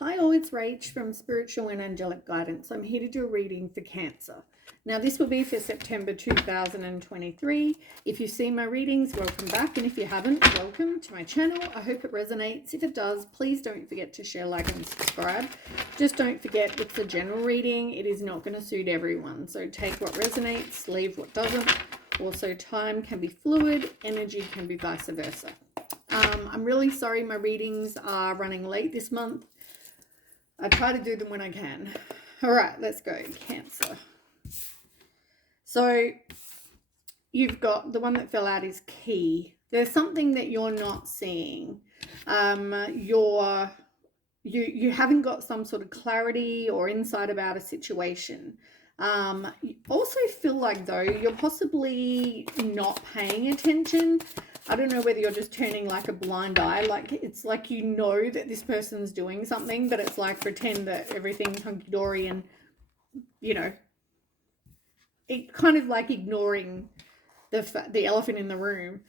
Hi all, it's Rach from Spiritual and Angelic Guidance. I'm here to do a reading for Cancer. Now this will be for September 2023. If you've seen my readings, welcome back. And if you haven't, welcome to my channel. I hope it resonates. If it does, please don't forget to share, like, and subscribe. Just don't forget it's a general reading. It is not going to suit everyone. So take what resonates, leave what doesn't. Also, time can be fluid, energy can be vice versa. I'm really sorry my readings are running late this month. I try to do them when I can. All right, let's go. Cancer. So you've got the one that fell out is key. There's something that you're not seeing. You haven't got some sort of clarity or insight about a situation. You also feel like though you're possibly not paying attention. I don't know whether you're just turning like a blind eye, like it's like you know that this person's doing something, but it's like pretend that everything's hunky-dory and, you know, it kind of like ignoring the elephant in the room.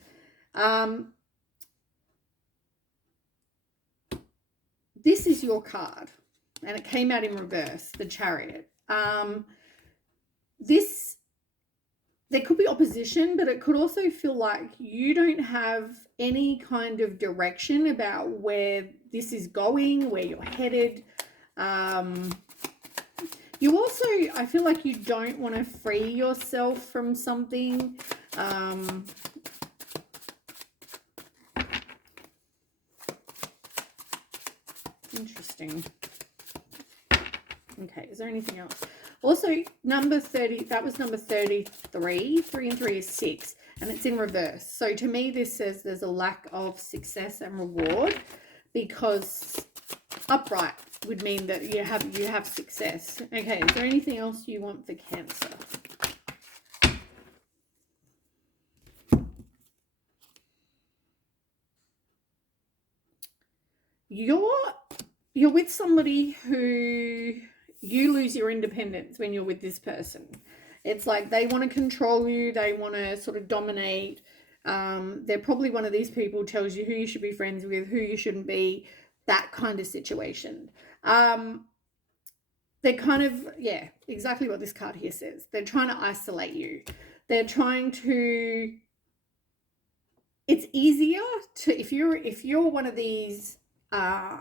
This is your card, and it came out in reverse, the Chariot. There could be opposition, but it could also feel like you don't have any kind of direction about where this is going, where you're headed. You also, I feel like you don't want to free yourself from something. Interesting. Okay, is there anything else? Also, number 30, that was number 33. 3 and 3 is 6, and it's in reverse. So to me, this says there's a lack of success and reward, because upright would mean that you have success. Okay, is there anything else you want for Cancer? You're with somebody who you lose your independence when you're with this person. It's like they want to control you, they want to sort of dominate. They're probably one of these people who tells you who you should be friends with, who you shouldn't be, that kind of situation. They're kind of, yeah, exactly what this card here says. They're trying to isolate you. They're trying to, it's easier to, if you're one of these, I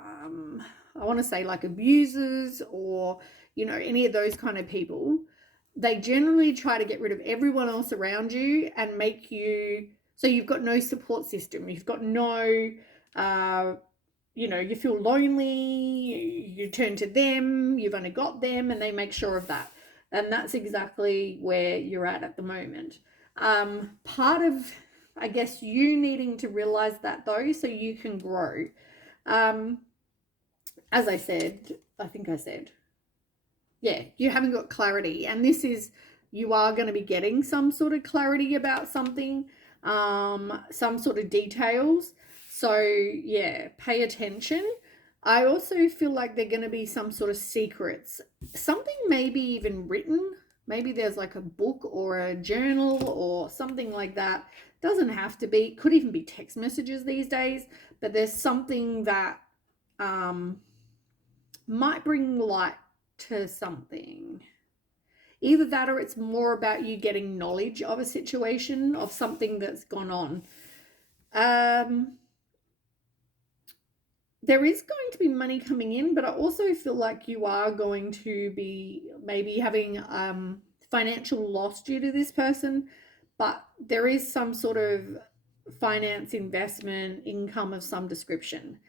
want to say like abusers or, you know, any of those kind of people, they generally try to get rid of everyone else around you and make you, so you've got no support system. You've got no, you know, you feel lonely, you turn to them, you've only got them, and they make sure of that. And that's exactly where you're at the moment. Part of, I guess, you needing to realize that though, so you can grow. As I said, I think I said, yeah, you haven't got clarity. And this is, you are going to be getting some sort of clarity about something, some sort of details. So, yeah, pay attention. I also feel like they're going to be some sort of secrets. Something maybe even written. Maybe there's like a book or a journal or something like that. Doesn't have to be. Could even be text messages these days. But there's something that might bring light to something. Either that or it's more about you getting knowledge of a situation, of something that's gone on. There is going to be money coming in, but I also feel like you are going to be maybe having financial loss due to this person, but there is some sort of finance, investment, income of some description.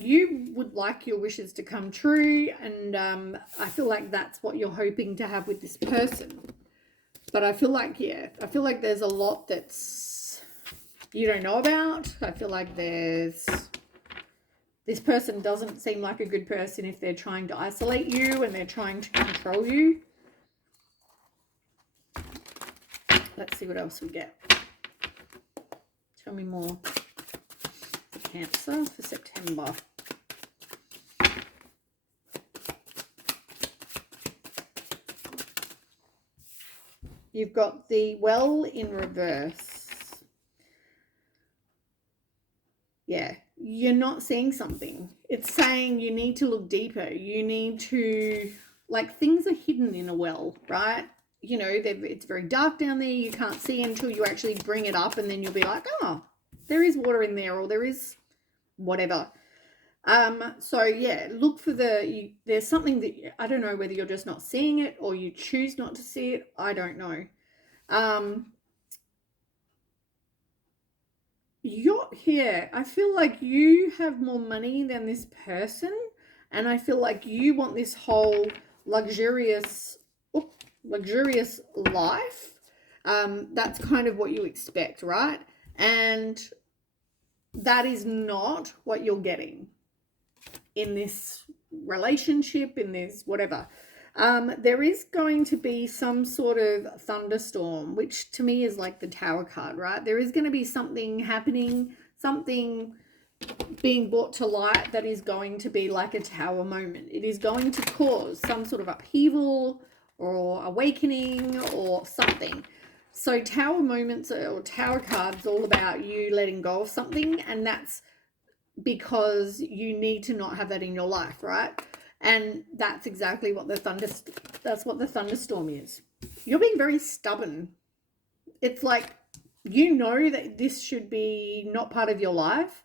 You would like your wishes to come true, and I feel like that's what you're hoping to have with this person. But I feel like, yeah, I feel like there's a lot that's you don't know about. I feel like this person doesn't seem like a good person if they're trying to isolate you and they're trying to control you. Let's see what else we get. Tell me more. Cancer for September. You've got the Well in reverse. Yeah, you're not seeing something. It's saying you need to look deeper. You need to, like, things are hidden in a well, right? You know, it's very dark down there. You can't see until you actually bring it up, and then you'll be like, oh, there is water in there, or there is whatever. So yeah, look for there's something that, I don't know whether you're just not seeing it or you choose not to see it. I don't know. You're here. I feel like you have more money than this person, and I feel like you want this whole luxurious life. That's kind of what you expect, right? And that is not what you're getting in this relationship, in this whatever. There is going to be some sort of thunderstorm, which to me is like the Tower card, right? There is going to be something happening, something being brought to light that is going to be like a Tower moment. It is going to cause some sort of upheaval or awakening or something. So Tower moments or Tower cards all about you letting go of something, and that's because you need to not have that in your life, right? And that's exactly what the thunderstorm is. You're being very stubborn. It's like, you know that this should be not part of your life,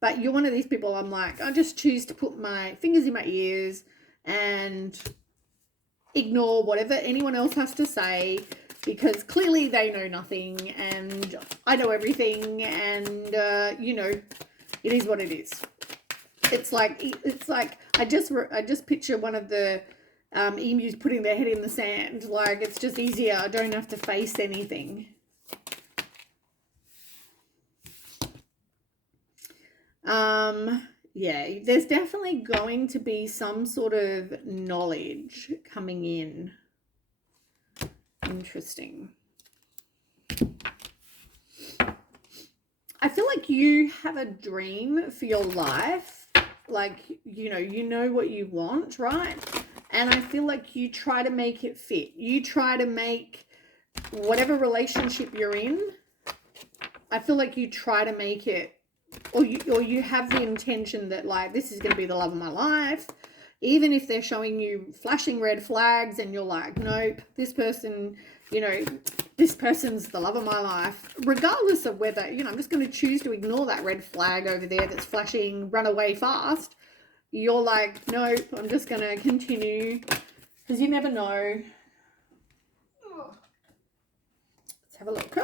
but you're one of these people, I'm like, I just choose to put my fingers in my ears and ignore whatever anyone else has to say, because clearly they know nothing and I know everything, and you know, it is what it is. It's like I just picture one of the emus putting their head in the sand. Like, it's just easier. I don't have to face anything. Yeah, there's definitely going to be some sort of knowledge coming in. Interesting. I feel like you have a dream for your life. Like, you know what you want, right? And I feel like you try to make it fit. You try to make whatever relationship you're in, I feel like you try to make it, or you have the intention that, like, this is going to be the love of my life. Even if they're showing you flashing red flags and you're like, nope, this person, this person's the love of my life, regardless of whether, I'm just going to choose to ignore that red flag over there that's flashing, run away fast. You're like, nope, I'm just going to continue, because you never know. Let's have a look.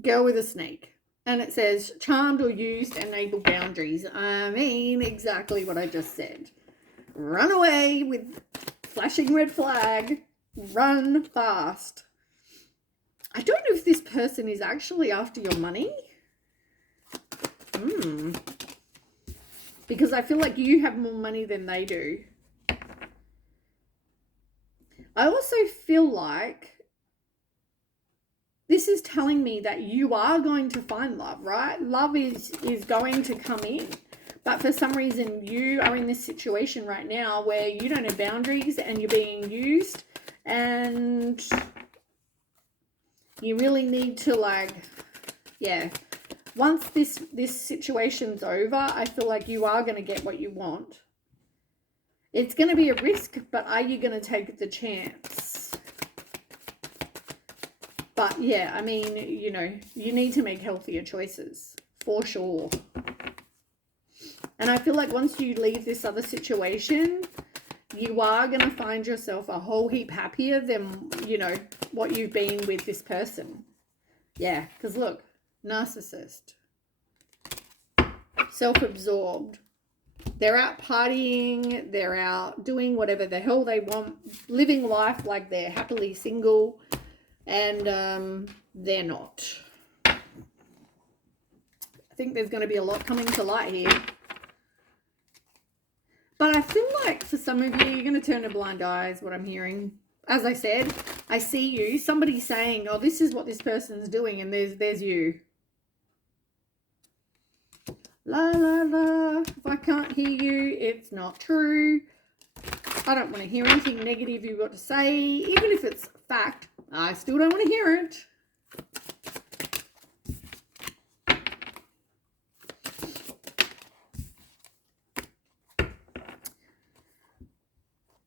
Girl with a snake. And it says, charmed or used, enable boundaries. I mean, exactly what I just said. Run away with flashing red flag. Run fast. I don't know if this person is actually after your money. Because I feel like you have more money than they do. I also feel like this is telling me that you are going to find love, right? Love is going to come in. But for some reason, you are in this situation right now where you don't have boundaries and you're being used, and you really need to, like, yeah. Once this situation's over, I feel like you are going to get what you want. It's going to be a risk, but are you going to take the chance? But yeah, I mean, you need to make healthier choices, for sure. And I feel like once you leave this other situation, you are going to find yourself a whole heap happier than, what you've been with this person. Yeah, because look, narcissist, self-absorbed. They're out partying, they're out doing whatever the hell they want, living life like they're happily single. And they're not. I think there's going to be a lot coming to light here. But I feel like for some of you, you're going to turn a blind eye is what I'm hearing. As I said, I see you. Somebody's saying, oh, this is what this person's doing, and there's you. La, la, la. If I can't hear you, it's not true. I don't want to hear anything negative you've got to say. Even if it's fact, I still don't want to hear it.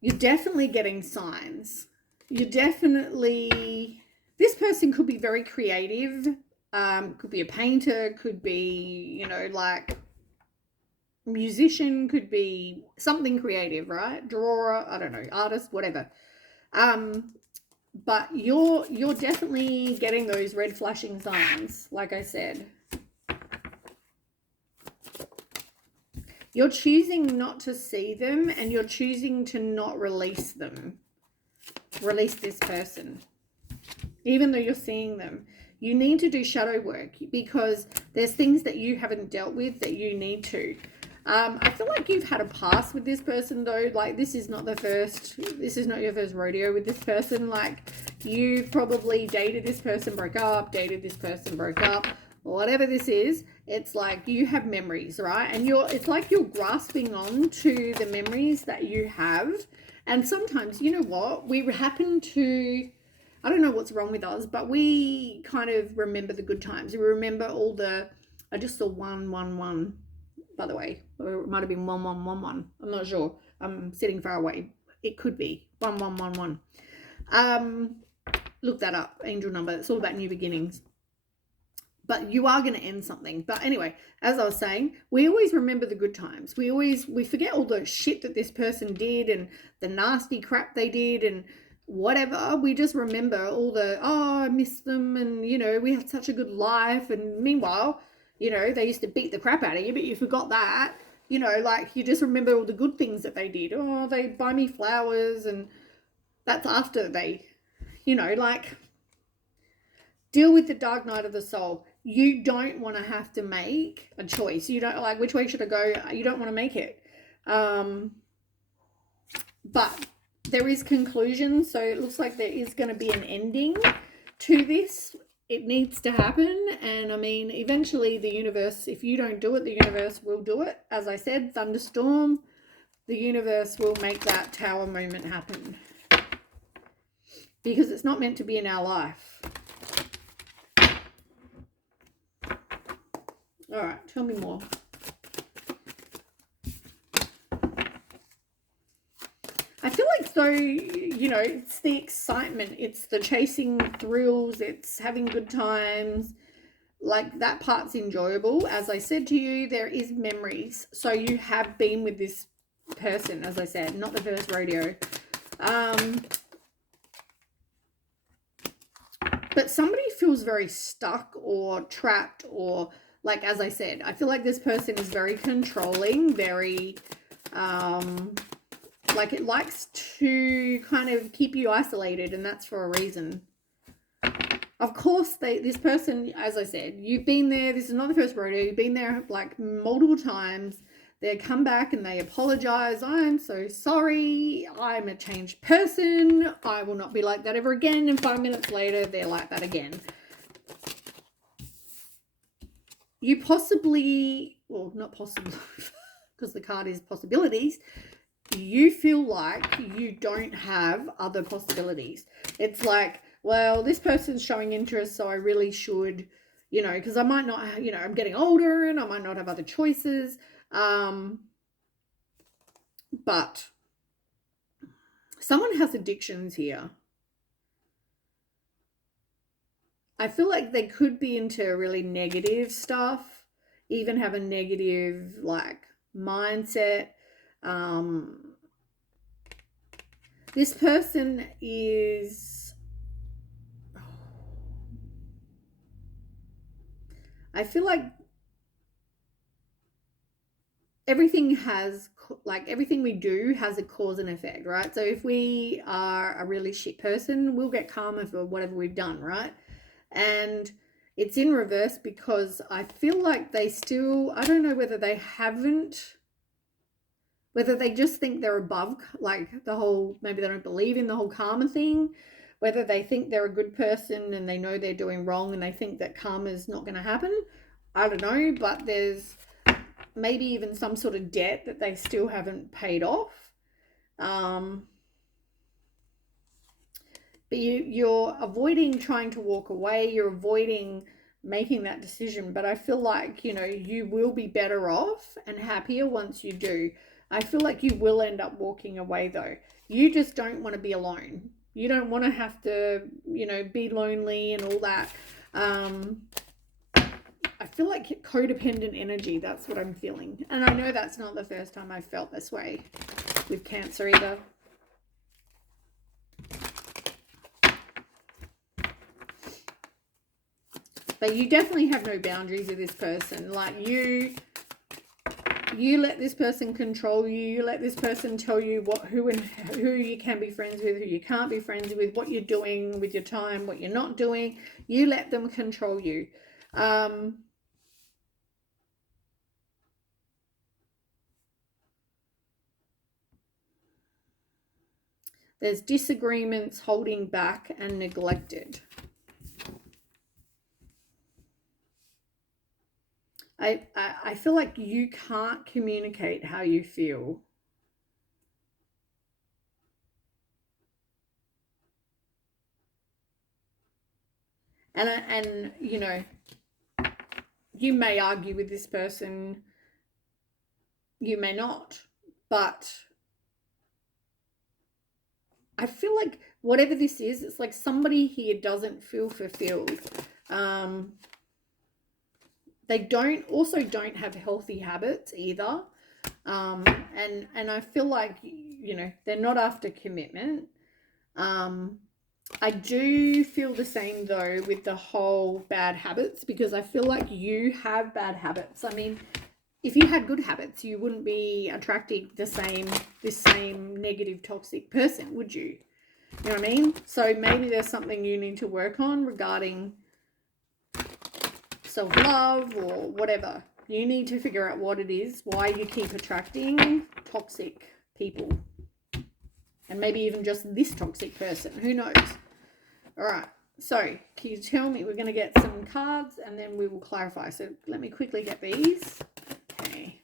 You're definitely getting signs. You're definitely, this person could be very creative. Could be a painter, could be, you know, like musician, could be something creative, right? Drawer, I don't know, artist, whatever. But you're definitely getting those red flashing signs, like I said. You're choosing not to see them, and you're choosing to not release them. Release this person. Even though you're seeing them. You need to do shadow work because there's things that you haven't dealt with that you need to. I feel like you've had a past with this person though. Like this is not your first rodeo with this person. Like you've probably dated this person, broke up, whatever this is. It's like you have memories, right? And it's like you're grasping on to the memories that you have. And sometimes, you know what, we happen to, I don't know what's wrong with us, but we kind of remember the good times. We remember all the, I just saw 111, by the way, or it might have been 1111. I'm not sure. I'm sitting far away. It could be 1111. Look that up, angel number. It's all about new beginnings. But you are going to end something. But anyway, as I was saying, we always remember the good times. We forget all the shit that this person did and the nasty crap they did and whatever. We just remember all the, oh, I miss them, and you know, we had such a good life. And meanwhile, you know, they used to beat the crap out of you, but you forgot that. You know, like you just remember all the good things that they did. Oh, they buy me flowers, and that's after they, you know, like deal with the dark night of the soul. You don't want to have to make a choice. You don't like, which way should I go? You don't want to make it. But there is conclusion, so it looks like there is going to be an ending to this. It needs to happen, and I mean, eventually the universe, if you don't do it, the universe will do it. As I said, thunderstorm, the universe will make that tower moment happen. Because it's not meant to be in our life. All right, tell me more. I feel like, so, you know, it's the excitement. It's the chasing thrills. It's having good times. Like, that part's enjoyable. As I said to you, there is memories. So you have been with this person, as I said, not the first rodeo. But somebody feels very stuck or trapped, or like, as I said, I feel like this person is very controlling, very, like it likes to kind of keep you isolated, and that's for a reason. Of course, this person, as I said, you've been there. This is not the first rodeo. You've been there like multiple times. They come back and they apologize. I'm so sorry. I'm a changed person. I will not be like that ever again. And 5 minutes later, they're like that again. You possibly, well, not possibly, because the card is possibilities. You feel like you don't have other possibilities. It's like, well, this person's showing interest, so I really should, you know, because I might not, you know, I'm getting older and I might not have other choices. But someone has addictions here. I feel like they could be into really negative stuff, even have a negative like mindset. This person is, I feel like everything has, like everything we do has a cause and effect, right? So if we are a really shit person, we'll get karma for whatever we've done, right? And it's in reverse because I feel like they still, I don't know whether they haven't, whether they just think they're above, like the whole, maybe they don't believe in the whole karma thing, whether they think they're a good person and they know they're doing wrong and they think that karma is not going to happen. I don't know, but there's maybe even some sort of debt that they still haven't paid off. But you're avoiding trying to walk away. You're avoiding making that decision. But I feel like, you know, you will be better off and happier once you do. I feel like you will end up walking away though. You just don't want to be alone. You don't want to have to, you know, be lonely and all that. I feel like codependent energy, that's what I'm feeling. And I know that's not the first time I've felt this way with Cancer either. But you definitely have no boundaries with this person. Like you let this person control you. You let this person tell you who you can be friends with, who you can't be friends with, what you're doing with your time, what you're not doing. You let them control you. There's disagreements, holding back, and neglected. I feel like you can't communicate how you feel. And you know, you may argue with this person, you may not, but I feel like whatever this is, it's like somebody here doesn't feel fulfilled. They don't have healthy habits either. And I feel like, you know, they're not after commitment. I do feel the same though with the whole bad habits, because I feel like you have bad habits. I mean, if you had good habits, you wouldn't be attracting this same negative, toxic person, would you? You know what I mean? So maybe there's something you need to work on regarding self-love or whatever. You need to figure out what it is, why you keep attracting toxic people. And maybe even just this toxic person. Who knows? All right. So, can you tell me? We're going to get some cards and then we will clarify. So, let me quickly get these. Okay.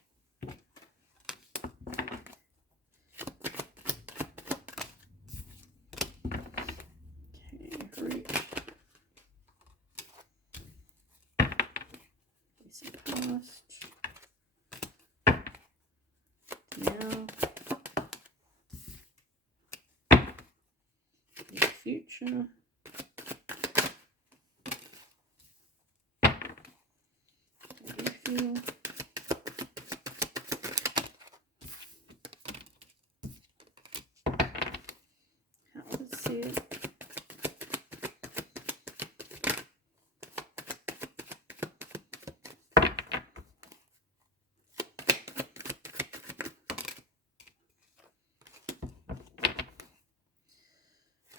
Root. Recent past. Now. Future. How do you feel? How does see it?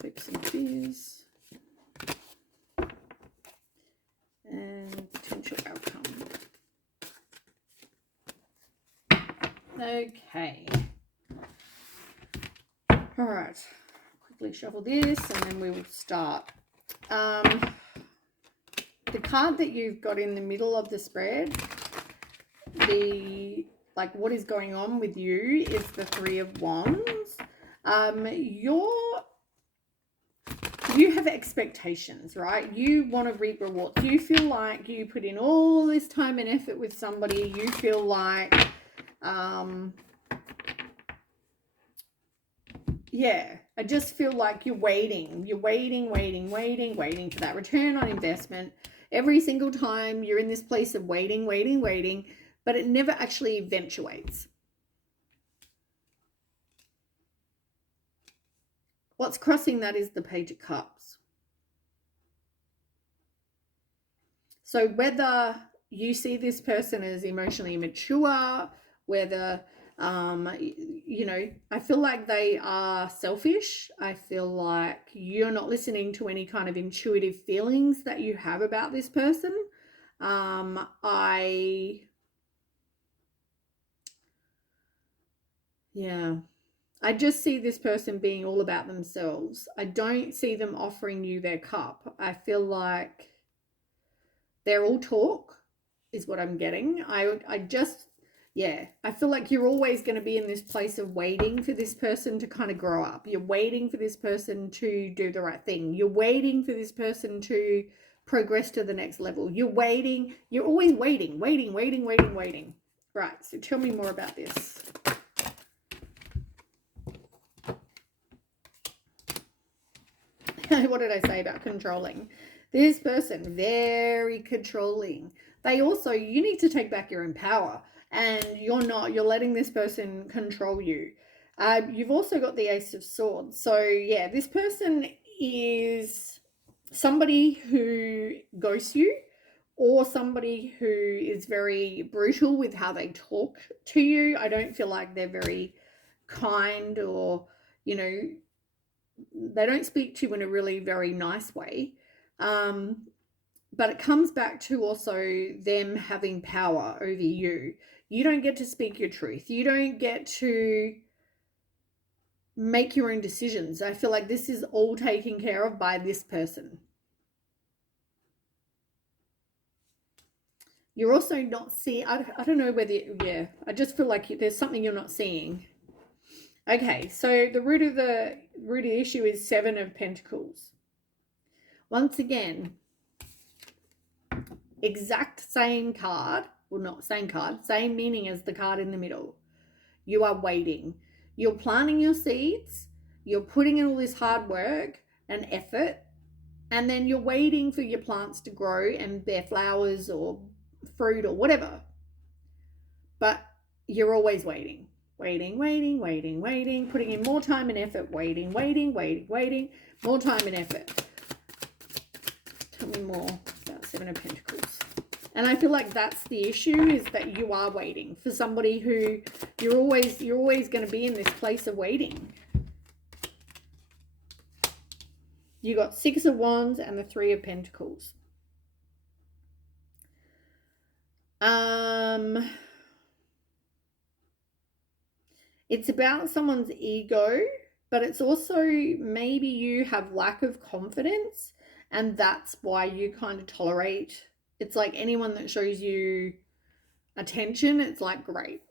Hopes and fears. And potential outcome. Okay. All right. Quickly shuffle this and then we will start. The card that you've got in the middle of the spread, what is going on with you is the Three of Wands. You have expectations, right? You want to reap rewards. You feel like you put in all this time and effort with somebody. You feel like, yeah, I just feel like you're waiting. You're waiting for that return on investment. Every single time you're in this place of waiting, but it never actually eventuates. What's crossing that is the Page of Cups. So whether you see this person as emotionally immature, whether, you know, I feel like they are selfish. I feel like you're not listening to any kind of intuitive feelings that you have about this person. I just see this person being all about themselves. I don't see them offering you their cup. I feel like they're all talk is what I'm getting. I feel like you're always going to be in this place of waiting for this person to kind of grow up. You're waiting for this person to do the right thing. You're waiting for this person to progress to the next level. You're always waiting. Right, so tell me more about this. What did I say about controlling? This person, very controlling. They also, you need to take back your own power, and you're letting this person control you. You've also got the Ace of Swords. So yeah, this person is somebody who ghosts you, or somebody who is very brutal with how they talk to you. I don't feel like they're very kind, or, you know, they don't speak to you in a really very nice way. But it comes back to also them having power over you. You don't get to speak your truth. You don't get to make your own decisions. I feel like this is all taken care of by this person. You're also not seeing, I don't know whether, yeah, I just feel like there's something you're not seeing. Okay, so the root of the issue is Seven of Pentacles. Once again, exact same card, well, not same card, same meaning as the card in the middle. You are waiting. You're planting your seeds. You're putting in all this hard work and effort, and then you're waiting for your plants to grow and bear flowers or fruit or whatever. But you're always waiting, putting in more time and effort, waiting, more time and effort. Tell me more about Seven of Pentacles. And I feel like that's the issue, is that you are waiting for somebody who you're always going to be in this place of waiting. You got Six of Wands and the Three of Pentacles. It's about someone's ego, but it's also maybe you have lack of confidence, and that's why you kind of tolerate. It's like anyone that shows you attention, it's like, great.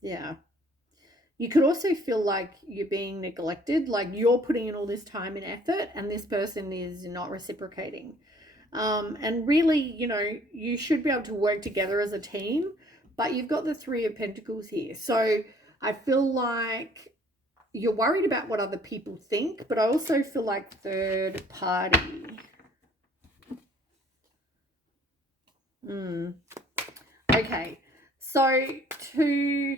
Yeah. You could also feel like you're being neglected, like you're putting in all this time and effort and this person is not reciprocating. And really, you know, you should be able to work together as a team, but you've got the Three of Pentacles here. So I feel like you're worried about what other people think, but I also feel like third party. Okay, so to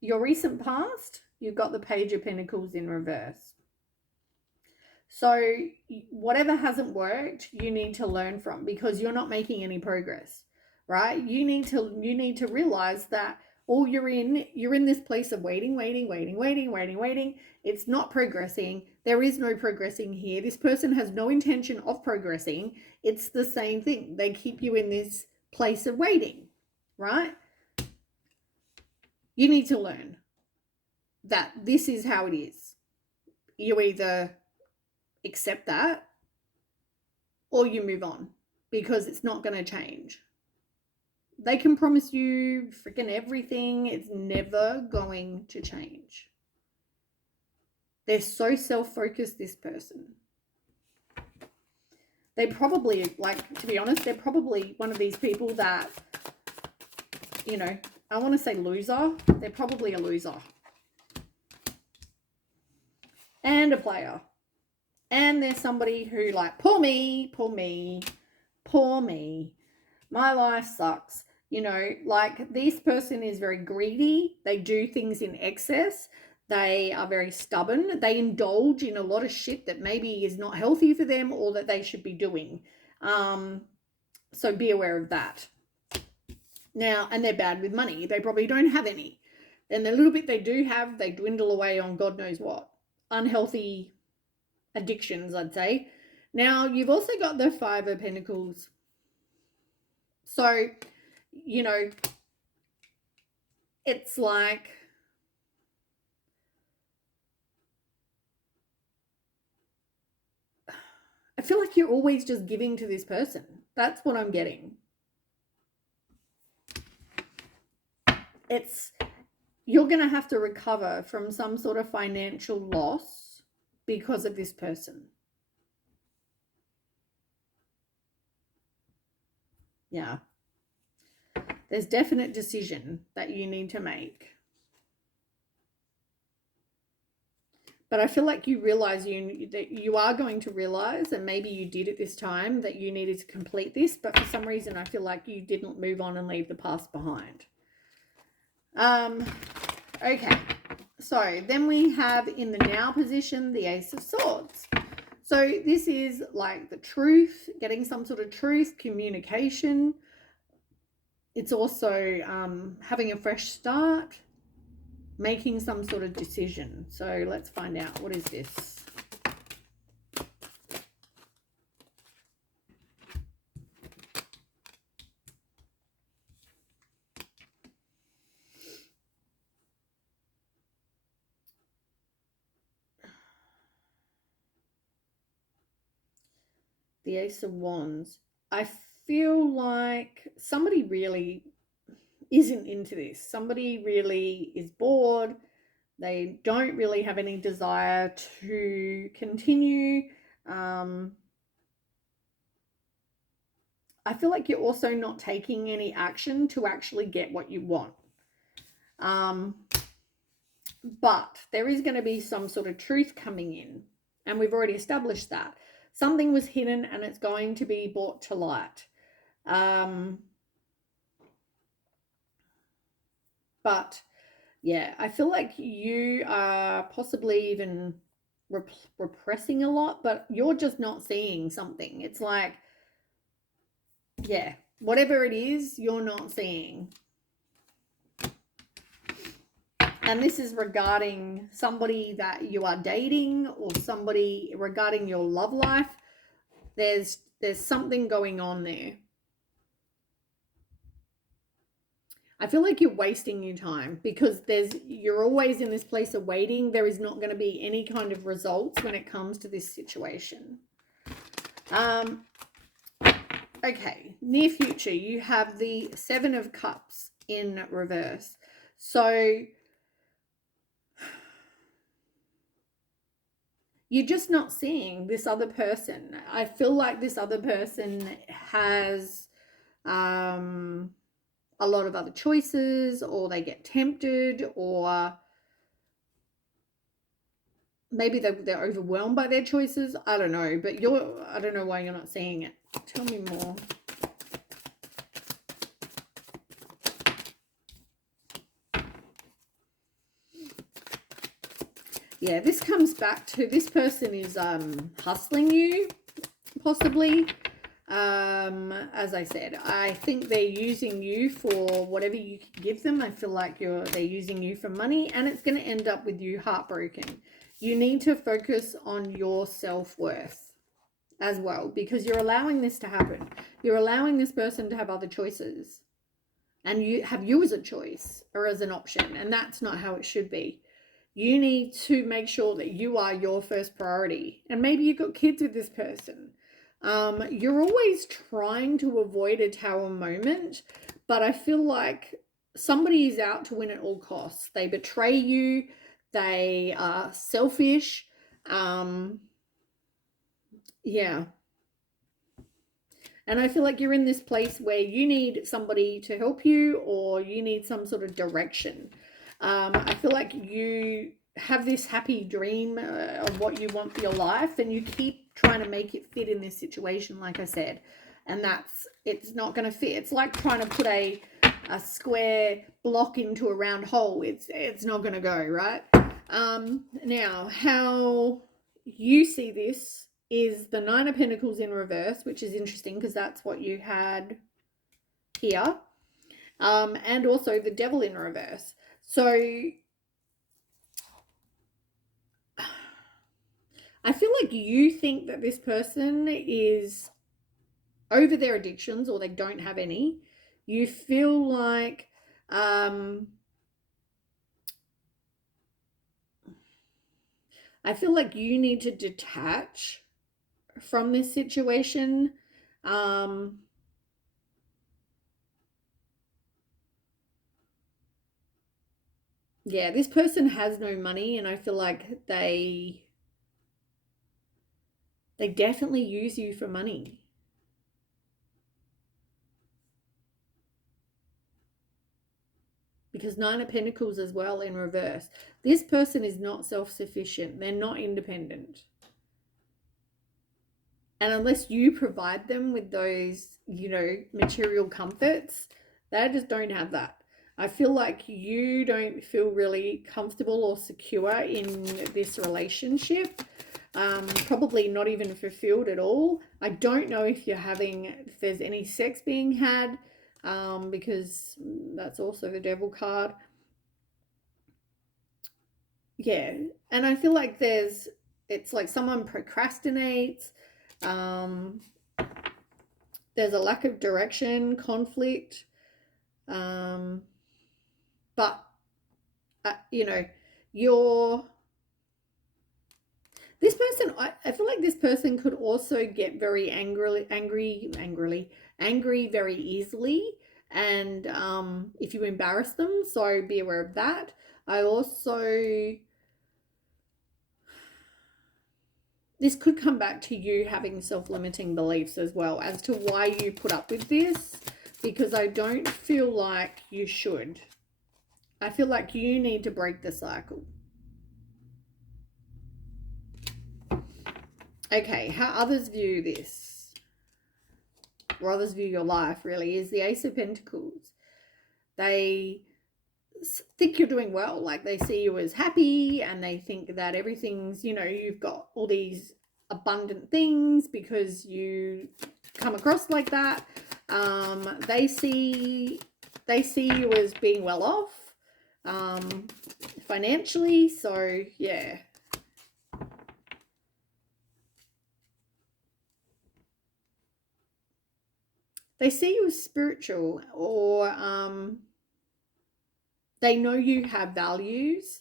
your recent past, you've got the Page of Pentacles in reverse. So whatever hasn't worked, you need to learn from, because you're not making any progress, right? You need to realize that all you're in this place of waiting. It's not progressing. There is no progressing here. This person has no intention of progressing. It's the same thing. They keep you in this place of waiting, right? You need to learn that this is how it is. You either accept that or you move on, because it's not going to change. They can promise you freaking everything. It's never going to change. They're so self-focused, this person. They probably, like, to be honest, they're probably one of these people that, you know, I want to say loser. They're probably a loser. And a player. And there's somebody who, like, poor me. My life sucks. You know, like, this person is very greedy. They do things in excess. They are very stubborn. They indulge in a lot of shit that maybe is not healthy for them or that they should be doing. So be aware of that. Now, and they're bad with money. They probably don't have any. And the little bit they do have, they dwindle away on God knows what. Unhealthy addictions, I'd say. Now, you've also got the Five of Pentacles. So, you know, it's like, I feel like you're always just giving to this person. That's what I'm getting. You're going to have to recover from some sort of financial loss because of this person. Yeah. There's definite decision that you need to make. But I feel like you realize that you are going to realize, and maybe you did at this time, that you needed to complete this, but for some reason I feel like you didn't move on and leave the past behind. Okay, so then we have in the now position the Ace of Swords. So this is like the truth, getting some sort of truth, communication. It's also having a fresh start, making some sort of decision. So let's find out, what is this? The Ace of Wands. I feel like somebody really isn't into this. Somebody really is bored. They don't really have any desire to continue. I feel like you're also not taking any action to actually get what you want. But there is going to be some sort of truth coming in, and we've already established that. Something was hidden and it's going to be brought to light. But yeah, I feel like you are possibly even repressing a lot, but you're just not seeing something. It's like, yeah, whatever it is, you're not seeing. And this is regarding somebody that you are dating, or somebody regarding your love life. There's something going on there. I feel like you're wasting your time, because you're always in this place of waiting. There is not going to be any kind of results when it comes to this situation. Okay, near future, you have the Seven of Cups in reverse. So you're just not seeing this other person. I feel like this other person has a lot of other choices, or they get tempted, or maybe they're overwhelmed by their choices. I don't know, but I don't know why you're not seeing it. Tell me more. Yeah, this comes back to, this person is hustling you, possibly. As I said, I think they're using you for whatever you can give them. I feel like they're using you for money, and it's going to end up with you heartbroken. You need to focus on your self-worth as well, because you're allowing this to happen. You're allowing this person to have other choices, and you have you as a choice or as an option, and that's not how it should be. You need to make sure that you are your first priority. And maybe you've got kids with this person. You're always trying to avoid a tower moment, but I feel like somebody is out to win at all costs. They betray you. They are selfish. Yeah. And I feel like you're in this place where you need somebody to help you, or you need some sort of direction. I feel like you have this happy dream of what you want for your life, and you keep trying to make it fit in this situation, like I said, and it's not going to fit. It's like trying to put a square block into a round hole. It's not going to go, right? Now, how you see this is the Nine of Pentacles in reverse, which is interesting because that's what you had here, and also the Devil in reverse. So I feel like you think that this person is over their addictions, or they don't have any. You feel like I feel like you need to detach from this situation. Yeah, this person has no money, and I feel like they definitely use you for money. because Nine of Pentacles as well in reverse. This person is not self-sufficient. They're not independent. And unless you provide them with those, you know, material comforts, they just don't have that. I feel like you don't feel really comfortable or secure in this relationship. Probably not even fulfilled at all. I don't know if if there's any sex being had, because that's also the Devil card. Yeah, and I feel like it's like someone procrastinates. Um, there's a lack of direction, conflict. But you know, this person, I feel like this person could also get very angry very easily, and if you embarrass them, so be aware of that. I also, this could come back to you having self-limiting beliefs as well as to why you put up with this, because I don't feel like you should. I feel like you need to break the cycle. Okay, how others view this, or others view your life really, is the Ace of Pentacles. They think you're doing well. Like, they see you as happy, and they think that everything's, you know, you've got all these abundant things because you come across like that. They see you as being well off, financially. So yeah. They see you as spiritual, or they know you have values.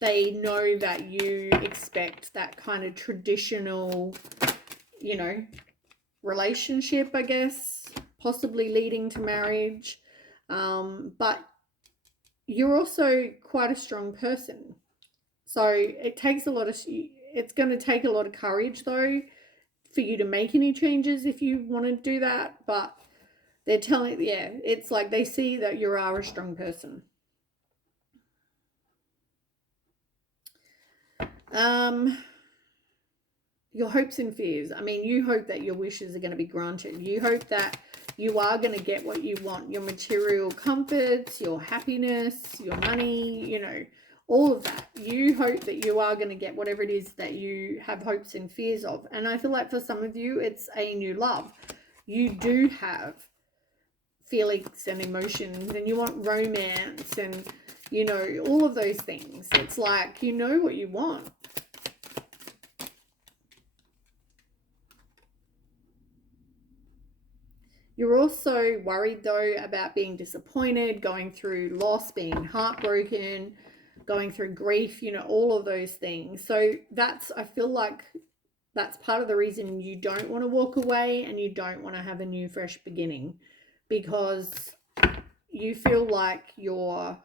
They know that you expect that kind of traditional, you know, relationship, I guess, possibly leading to marriage. But you're also quite a strong person. So it takes it's going to take a lot of courage, though, for you to make any changes if you want to do that. But they're telling, yeah, it's like they see that you are a strong person. Your hopes and fears. I mean, you hope that your wishes are going to be granted. You hope that you are going to get what you want, your material comforts, your happiness, your money, you know, all of that. You hope that you are going to get whatever it is that you have hopes and fears of. And I feel like for some of you, it's a new love. You do have feelings and emotions, and you want romance, and, you know, all of those things. It's like, you know what you want. You're also worried, though, about being disappointed, going through loss, being heartbroken, going through grief, you know, all of those things. So I feel like that's part of the reason you don't want to walk away and you don't want to have a new, fresh beginning, because you feel like either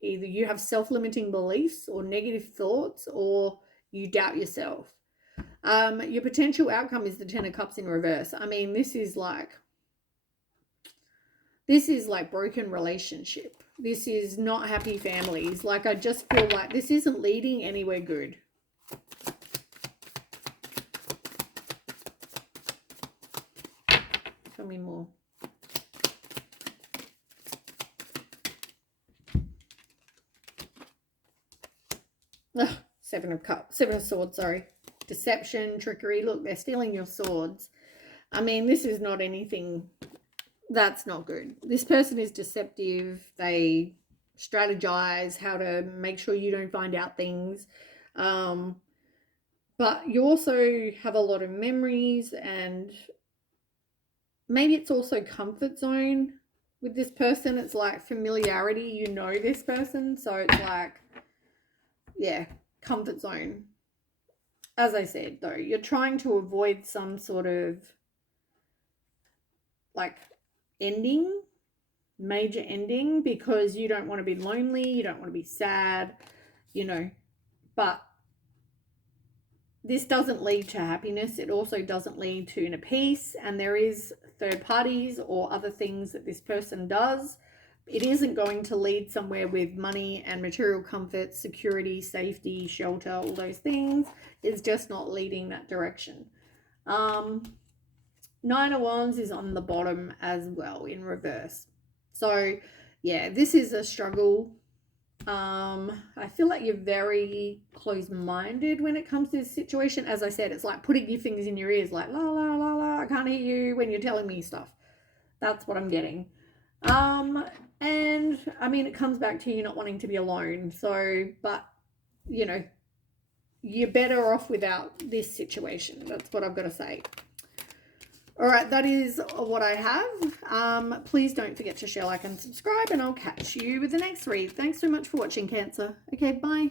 you have self-limiting beliefs or negative thoughts, or you doubt yourself. Your potential outcome is the Ten of Cups in reverse. I mean, this is like broken relationship. This is not happy families. Like, I just feel like this isn't leading anywhere good. Tell me more. Ugh, Seven of Swords, sorry. Deception, trickery. Look, they're stealing your swords. I mean, this is not anything. That's not good. This person is deceptive. They strategize how to make sure you don't find out things. But you also have a lot of memories, and maybe it's also comfort zone with this person. It's like familiarity. You know this person. So it's like, yeah, comfort zone. As I said, though, you're trying to avoid some sort of like major ending, because you don't want to be lonely, you don't want to be sad, you know. But this doesn't lead to happiness. It also doesn't lead to inner peace. And there is third parties or other things that this person does. It isn't going to lead somewhere with money and material comfort, security, safety, shelter, all those things. It's just not leading that direction. Nine of Wands is on the bottom as well in reverse. So yeah, this is a struggle. I feel like you're very close-minded when it comes to this situation. As I said, it's like putting your fingers in your ears, like la la la la, I can't hear you when you're telling me stuff. That's what I'm getting. And I mean, it comes back to you not wanting to be alone. So, but you know, you're better off without this situation. That's what I've got to say. All right, that is what I have. Please don't forget to share, like, and subscribe, and I'll catch you with the next read. Thanks so much for watching, Cancer. Okay, bye.